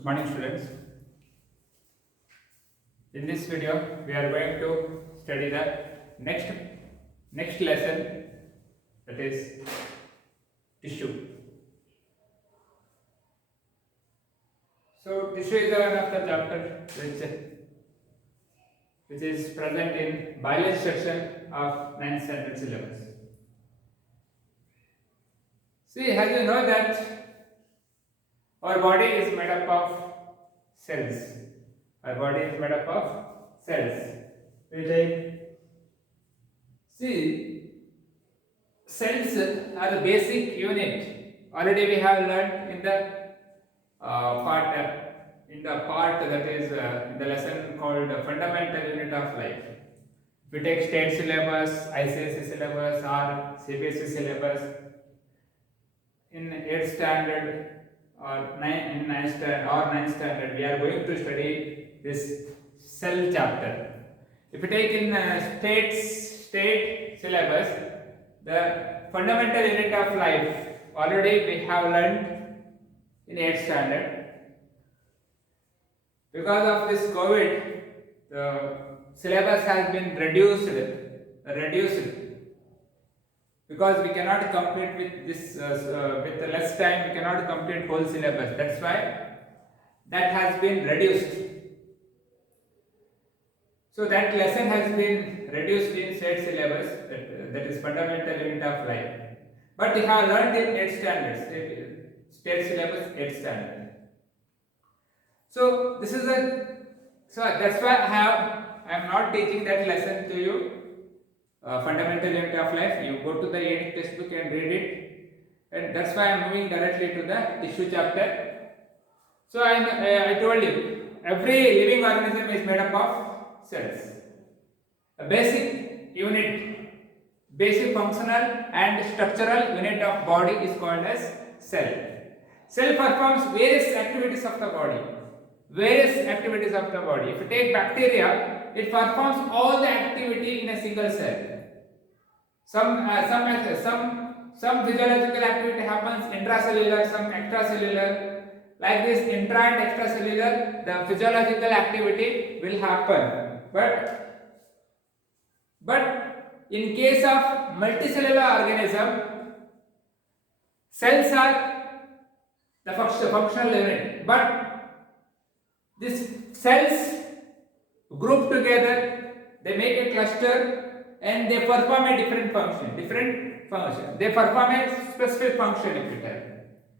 Good morning, students. In this video, we are going to study the next lesson, that is tissue. So, tissue is one of the chapter which is present in biology section of 9th standard syllabus. See, as you know that our body is made up of cells. Our body is made up of cells. We take, see, cells are the basic unit. Already we have learned in the part that is in the lesson called fundamental unit of life. We take state syllabus, ICSE syllabus, or CBSE syllabus. In 8th standard or 9th standard, we are going to study this cell chapter. If you take in state syllabus, the fundamental unit of life already we have learned in 8th standard. Because of this COVID, the syllabus has been reduced. Because we cannot complete with this with less time, we cannot complete whole syllabus. That's why that has been reduced. So that lesson has been reduced in state syllabus, that is fundamental unit of life. But we have learned in 8th standard, state syllabus 8th standard. So this is that's why I am not teaching that lesson to you. Fundamental unit of life, you go to the 8th textbook and read it, and that's why I am moving directly to the tissue chapter. So I told you, every living organism is made up of cells. A basic functional and structural unit of body is called as cell. Cell performs various activities of the body. If you take bacteria, it performs all the activity in a single cell. Some physiological activity happens intracellular, some extracellular. Like this, intra and extracellular, the physiological activity will happen. But in case of multicellular organism, cells are the functional unit. But these cells group together, they make a cluster and they perform a different function. They perform a specific function, if you tell.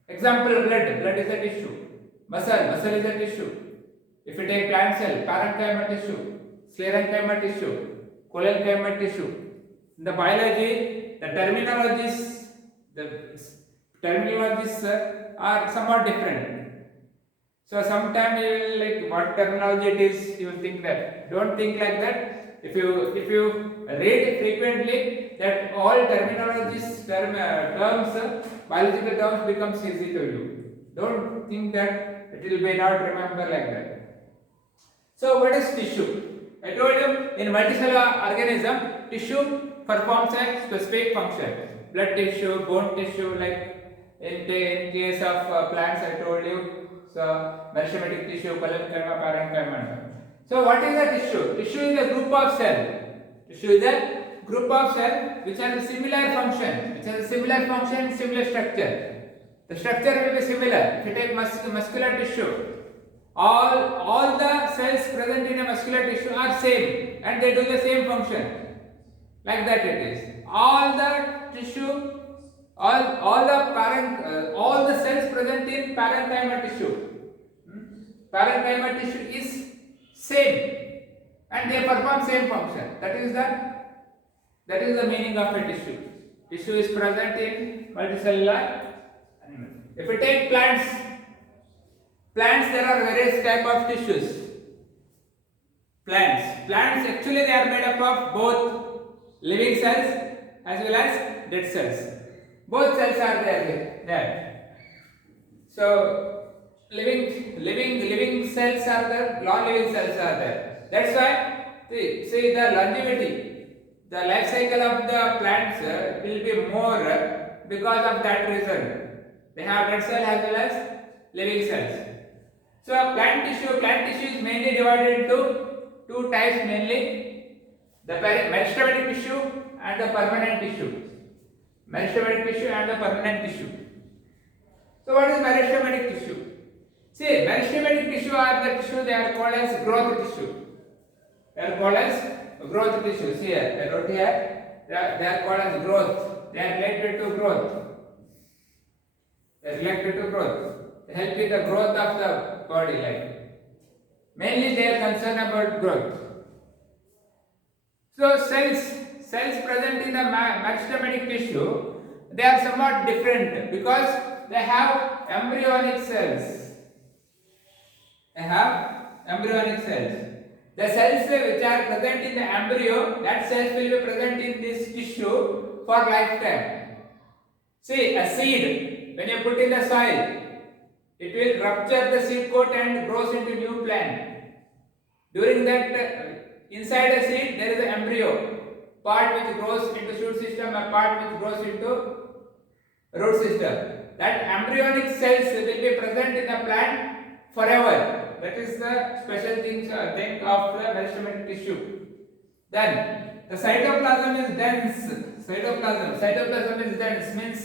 Example, blood is a tissue. Muscle is a tissue. If you take plant cell, parenchyma tissue, sclerenchyma tissue, collenchyma tissue. In the biology, the terminologies are somewhat different. So sometimes you will like what terminology it is, you will think that. Don't think like that. If you read frequently, that all terminologies, biological terms becomes easy to you. Don't think that it will be not remember like that. So what is tissue? I told you in multicellular organism, tissue performs a specific function. Blood tissue, bone tissue, like in case of plants, I told you. So meristematic tissue, collenchyma, parenchyma. So what is a tissue? Tissue is a group of cells. Which has a similar function, similar structure. The structure will be similar. If you take muscular tissue, all the cells present in a muscular tissue are same and they do the same function. Like that it is. All the cells present in parenchyma tissue. Parenchyma tissue is same and they perform same function. That is the meaning of a tissue. Tissue is present in multicellular animals. If we take plants, there are various type of tissues. Plants actually they are made up of both living cells as well as dead cells. Both cells are there. So living cells are there, non-living cells are there. That's why see the longevity, the life cycle of the plants will be more because of that reason. They have dead cells as well as living cells. So plant tissue is mainly divided into two types mainly, the meristematic tissue and the permanent tissue. Meristematic tissue and the permanent tissue. So what is meristematic tissue? See, meristematic tissue are the tissue, they are called as growth tissue. They are called as growth tissues. Here, I wrote here, they are called as growth. They are related to growth. They are related to growth. They help in the growth of the body life. Mainly they are concerned about growth. So cells present in the meristematic tissue, they are somewhat different because they have embryonic cells. They have embryonic cells. The cells which are present in the embryo, that cells will be present in this tissue for lifetime. See, a seed, when you put in the soil, it will rupture the seed coat and grows into new plant. During that, inside the seed, there is an embryo, part which grows into shoot system, a part which grows into root system. That embryonic cells will be present in the plant forever. That is the special thing of the meristematic tissue. Then the cytoplasm is dense. Cytoplasm is dense means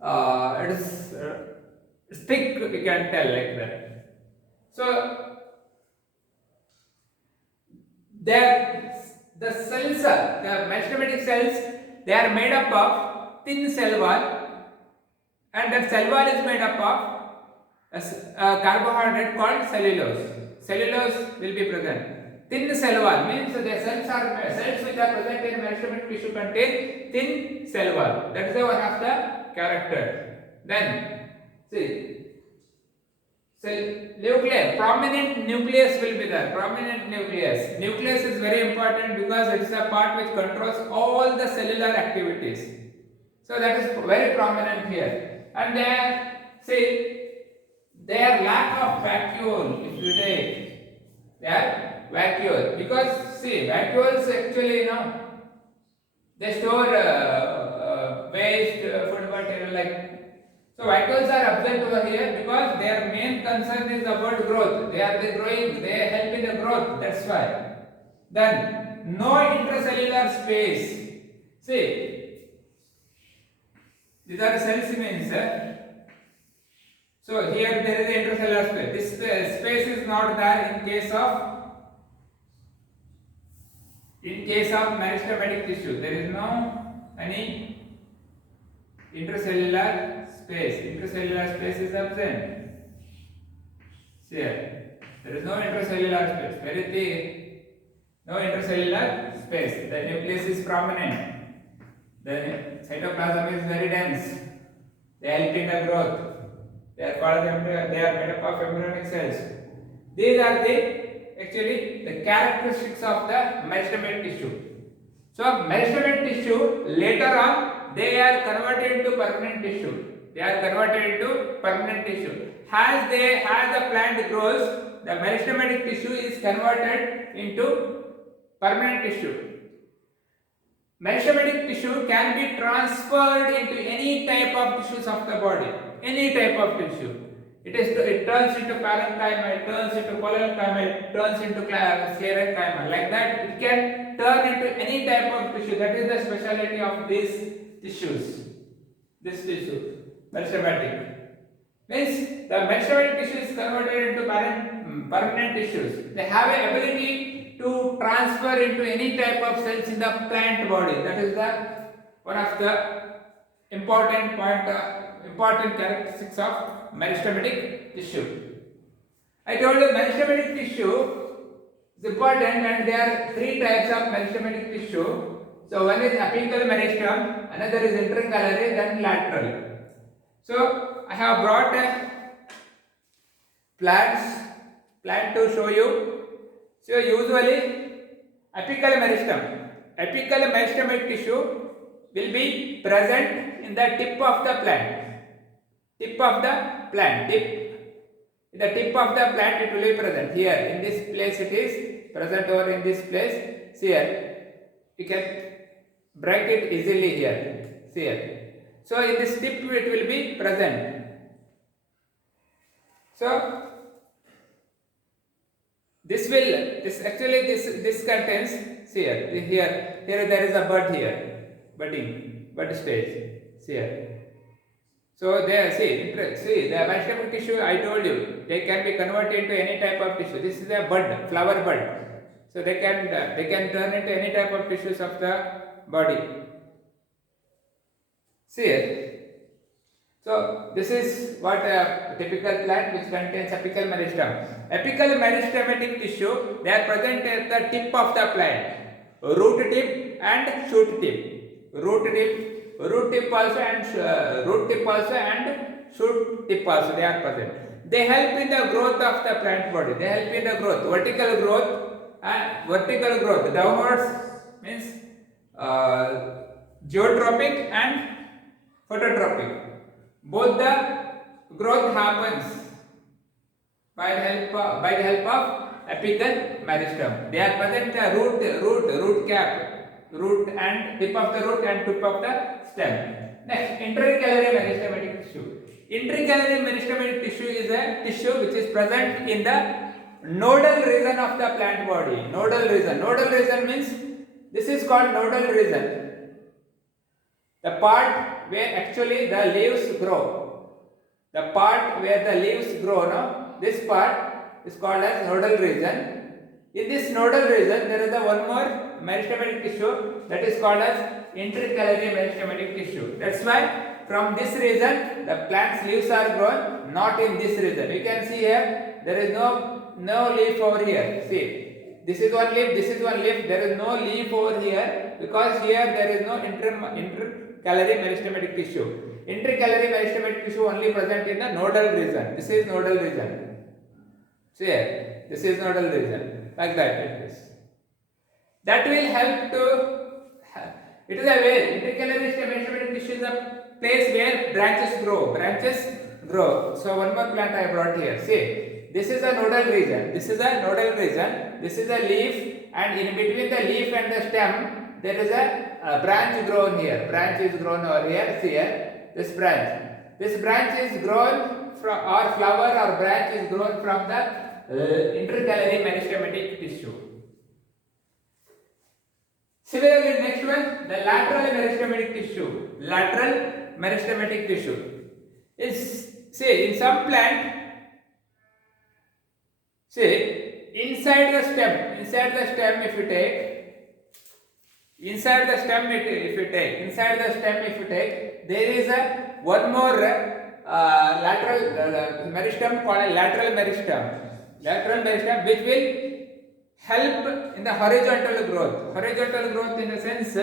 it is thick. We can tell like that. So the cells, the meristematic cells, they are made up of thin cell wall, and that cell wall is made up of a carbohydrate called cellulose. Cellulose will be present. Thin cell wall means the cells which are present in meristematic tissue contain thin cell wall. That is one of the characters. Then see, nucleus, prominent nucleus will be there. Prominent nucleus. Nucleus is very important because it is a part which controls all the cellular activities. So that is very prominent here. And their lack of vacuole, if you take, they are vacuole, because see, vacuoles actually, they store waste, food material like. So vacuoles are absent over here because their main concern is about growth. They are growing, they help in the growth. That's why. Then no intracellular space. See, these are cells means. So here there is intracellular space. This space is not there in case of meristematic tissue. There is no any intracellular space. Intracellular space is absent. See here, there is no intracellular space. Very thick. No intracellular space. The nucleus is prominent. The cytoplasm is very dense. They help in the growth. They are made up of embryonic cells. These are the characteristics of the meristematic tissue. So meristematic tissue, later on they are converted into permanent tissue. As the plant grows, the meristematic tissue is converted into permanent tissue. Meristematic tissue can be transferred into any type of tissues of the body. Any type of tissue. It turns into parenchyma, it turns into collenchyma, it turns into sclerenchyma. Like that, it can turn into any type of tissue. That is the specialty of these tissues. This tissue, meristematic. Means the meristematic tissue is converted into permanent tissues. They have an ability to transfer into any type of cells in the plant body. That is one of the important characteristics of meristematic tissue. I told you meristematic tissue is important, and there are three types of meristematic tissue. So one is apical meristem, another is intercalary, then lateral. So I have brought a plant to show you. So usually apical meristematic tissue will be present in the tip of the plant. In the tip of the plant it will be present. Here in this place it is present, over in this place. See here, you can break it easily here. See here. So in this tip it will be present. So this contains, see here there is a bud here, bud stage, see here. So there, see the meristematic tissue, I told you, they can be converted into any type of tissue. This is a bud, flower bud. So they can turn into any type of tissues of the body. See here. So this is what a typical plant which contains apical meristem. Apical meristematic tissue, they are present at the tip of the plant, root tip and shoot tip. Root tip also and shoot tip also they are present. They help in the growth of the plant body. They help in the growth, vertical growth. Downwards means geotropic and phototropic. Both the growth happens by the help of apical meristem. They are present the root cap, root and tip of the root and tip of the stem. Next, intercalary meristematic tissue. Intercalary meristematic tissue is a tissue which is present in the nodal region of the plant body. Nodal region means, this is called nodal region. The part where actually the leaves grow. The part where the leaves grow, no? This part is called as nodal region. In this nodal region, there is a one more meristematic tissue that is called as intercalary meristematic tissue. That's why from this region the plant's leaves are grown, not in this region. You can see here there is no leaf over here. See, this is one leaf, there is no leaf over here because here there is no intercalary meristematic tissue. Intercalary meristematic tissue only present in the nodal region. This is nodal region. See here, this is nodal region. Like that it is. That will help to, it is a way, intercalary meristematic tissue is a place where branches grow. So one more plant I brought here. See, this is a nodal region. This is a leaf, and in between the leaf and the stem there is a branch grown here. Branch is grown over here. See here. This branch is grown from, or flower or branch is grown from the intercalary meristematic tissue. Similarly, next one, the lateral meristematic tissue. Lateral meristematic tissue is, say, in some plant, say, inside the stem if you take, there is a one more lateral meristem called a lateral meristem which will help in the horizontal growth in the sense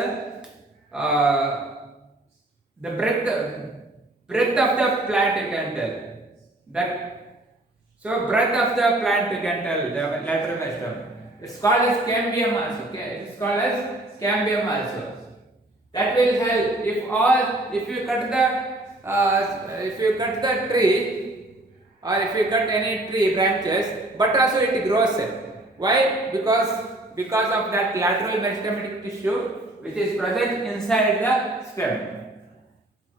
the breadth of the plant you can tell that. So breadth of the plant you can tell the lateral meristem. It's called as cambium also. Okay? It's called as cambium also. That will help if you cut the tree, or if you cut any tree branches, but also it grows. Why? Because of that lateral meristematic tissue which is present inside the stem.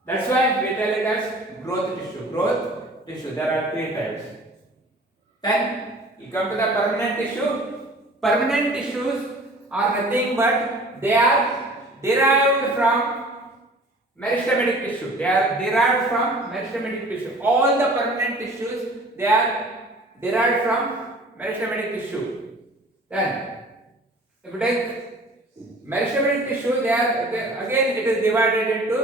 That's why we tell it as growth tissue. There are three types. Then we come to the permanent tissue. Permanent tissues are nothing but they are derived from meristematic tissue. All the permanent tissues, they are derived from meristematic tissue. Then, if you take meristematic tissue, again it is divided into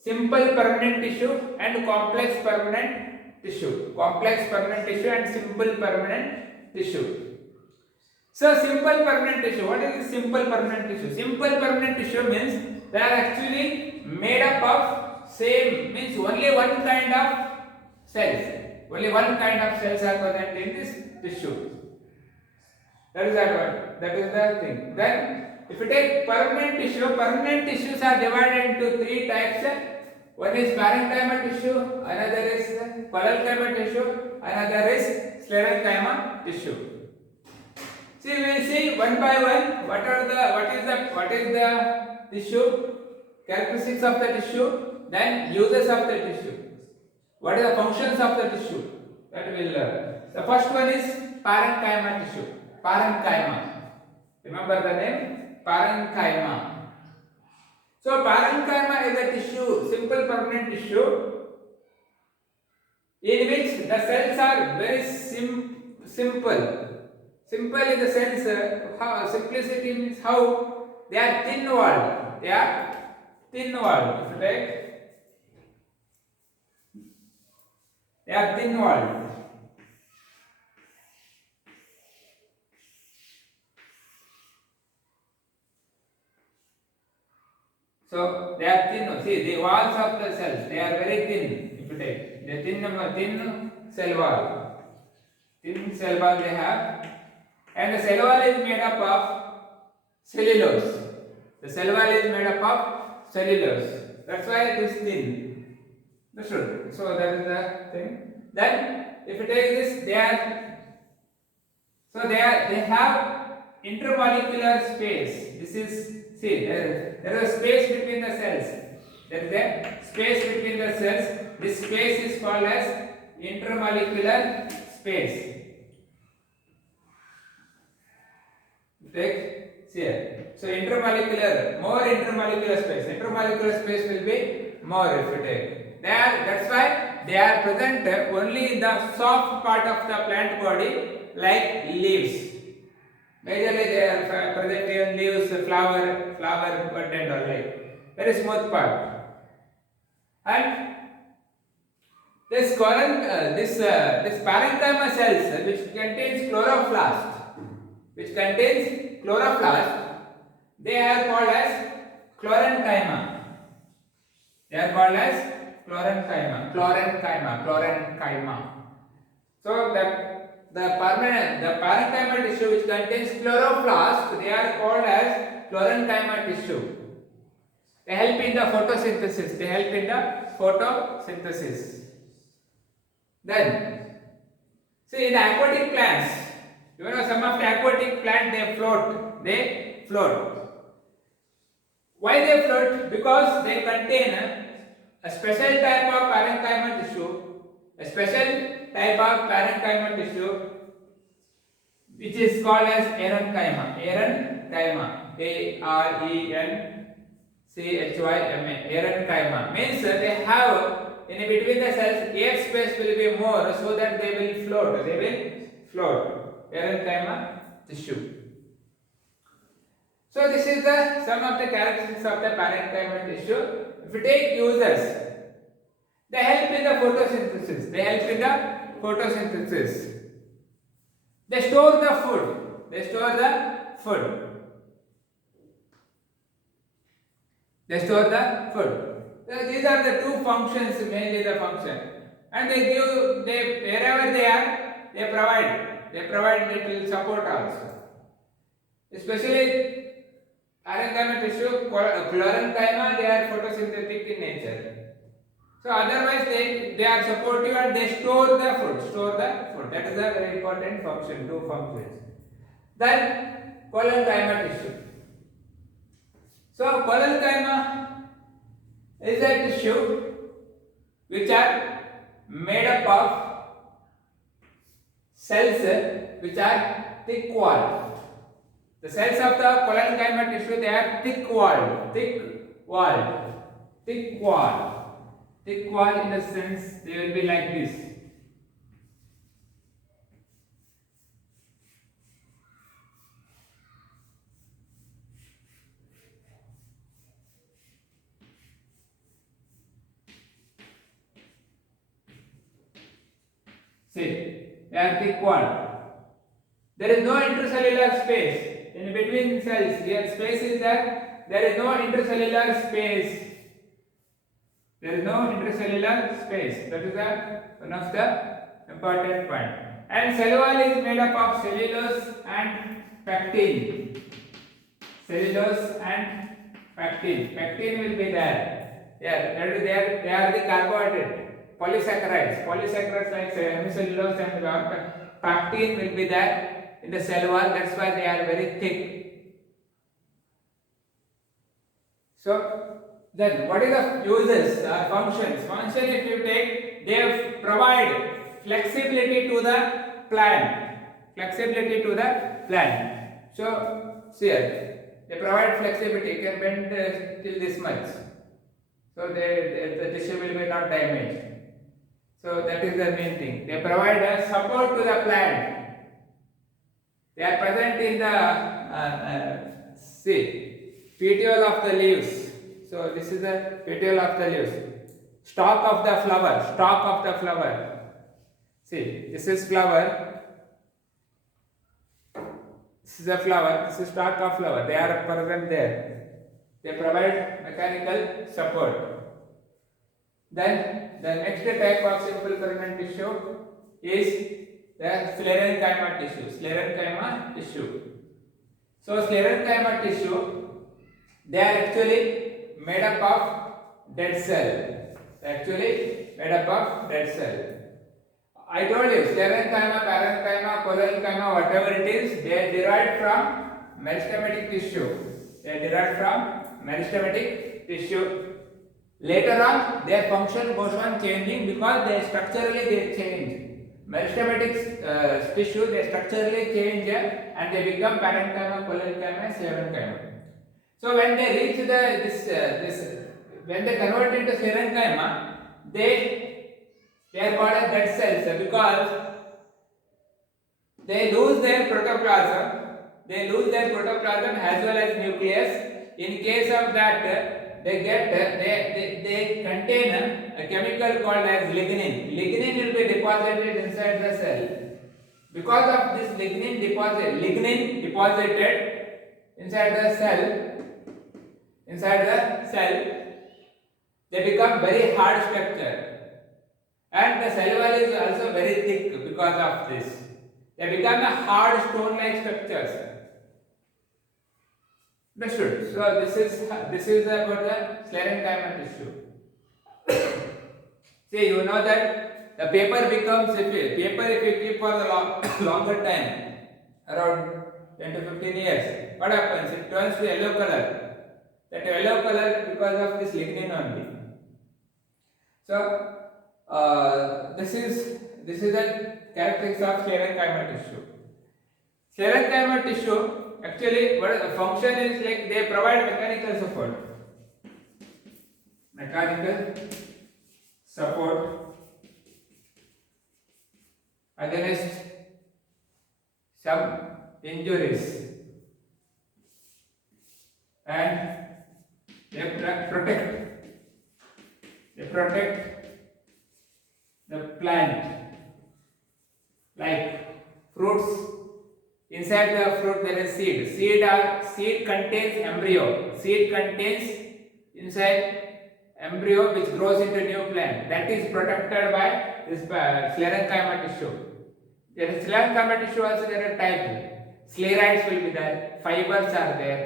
simple permanent tissue and complex permanent tissue. And simple permanent tissue. So simple permanent tissue. What is simple permanent tissue? Simple permanent tissue means they are actually made up of means only one kind of cells. Only one kind of cells are present in this tissue. That is the thing. Then if you take permanent tissues are divided into three types. One is parenchymal tissue, another is parenchymal tissue, another is sclerenchymal tissue. See, we will see one by one what is the tissue, characteristics of the tissue, then uses of the tissue. What are the functions of the tissue? That we will learn. The first one is parenchyma tissue. Parenchyma. Remember the name? Parenchyma. So parenchyma is a tissue, simple permanent tissue, in which the cells are very simple. Simple in the sense, how simplicity means how they are thin walled. They are thin walled. If you take, they are thin walled. So they are thin. See the walls of the cells. They are very thin. If you take the thin cell wall, they have, and the cell wall is made up of cellulose. The cell wall is made up of cellulose. That's why it is thin. Understood? So that is the thing. Then if you take this, they have intermolecular space. This is, see, there is a space between the cells. There is a space between the cells. This space is called as intermolecular space. Take here. So more intermolecular space. Intermolecular space will be more if you take. That's why they are present only in the soft part of the plant body, like leaves. Majorly they are present in leaves, flower, bud and all, like very smooth part. And this parenchyma cells, which contains chloroplast, they are called as chlorenchyma. So the parenchymal tissue which contains chloroplast, they are called as chlorenchyma tissue. They help in the photosynthesis. Then, see, in aquatic plants, some of the aquatic plants they float. Why they float? Because they contain a special type of parenchymal tissue, which is called as arenchyma. Arenchyma means they have, in between the cells, air space will be more, so that they will float. Parenchyma tissue. So this is some of the characteristics of the parenchymal tissue. If you take uses, they help in the photosynthesis. They store the food. These are the two functions, mainly the function. And wherever they are, they provide little support also. Especially parenchymal tissue, chlorenchyma, they are photosynthetic in nature. So otherwise they are supportive and they store the food. That is a very important function, two functions. Then parenchymal tissue. So parenchyma is a tissue which are made up of cells which are thick walled. The cells of the parenchyma tissue, they are thick walled in the sense they will be like this. See, they are thick walled. There is no intercellular space in between cells. Here space is there. There is no intercellular space. That is one of the important point. And cell wall is made up of cellulose and pectin. Pectin will be there. They are the carbohydrate, polysaccharides like hemicellulose and pectin will be there in the cell wall. That's why they are very thick. So then what is the uses or functions? Function, if you take, they provide flexibility to the plant. flexibility to the plant. So here they provide flexibility, can bend till this much. So the tissue will be not damaged. So that is the main thing. They provide a support to the plant. They are present in the petiole of the leaves. So this is the petiole of the leaves. Stalk of the flower. Stalk of the flower. See, this is flower. This is a flower. This is stalk of flower. They are present there. They provide mechanical support. Then the next type of simple permanent tissue is the sclerenchyma tissue. Sclerenchyma tissue. So sclerenchyma tissue, they are actually made up of dead cell. They are actually made up of dead cell. I told you, sclerenchyma, parenchyma, collenchyma, whatever it is, they are derived from meristematic tissue. They are derived from meristematic tissue. Later on, their function goes on changing because they structurally they change. Meristematic tissue they structurally change and they become parenchyma, collenchyma, sclerenchyma. So when they reach when they convert into sclerenchyma, they are called as dead cells because they lose their protoplasm. They lose their protoplasm as well as nucleus. In case of that, they contain a chemical called as lignin. Lignin will be deposited inside the cell. Because of this lignin deposited inside the cell, they become very hard structure, and the cell wall is also very thick because of this. They become a hard stone-like structures. Understood? So this is about the sclerenchyma tissue. See, you know that the paper becomes if you keep for the longer time, around 10 to 15 years, what happens? It turns to yellow color. That yellow color because of this lignin only. So this is the characteristics of sclerenchyma tissue. Sclerenchyma tissue actually what the function is like they provide mechanical support. Mechanical support against some injuries, and they protect the plant, like fruits. Inside the fruit there is seed. Seed contains embryo. Seed contains inside embryo which grows into new plant. That is protected by this sclerenchyma tissue. There is sclerenchyma tissue also there are types. Sclerites will be there. Fibers are there.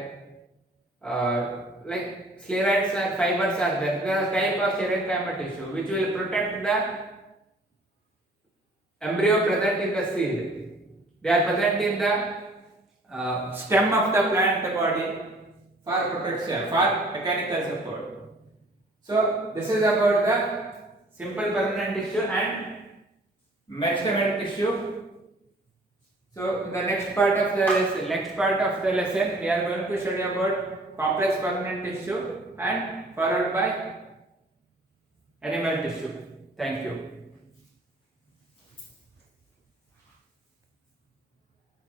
Like sclerites and fibers are there. There are type of sclerenchyma tissue which will protect the embryo present in the seed. They are present in the stem of the plant body for protection, for mechanical support. So this is about the simple permanent tissue and meristematic tissue. So in the next part of the lesson, we are going to study about complex permanent tissue and followed by animal tissue. Thank you.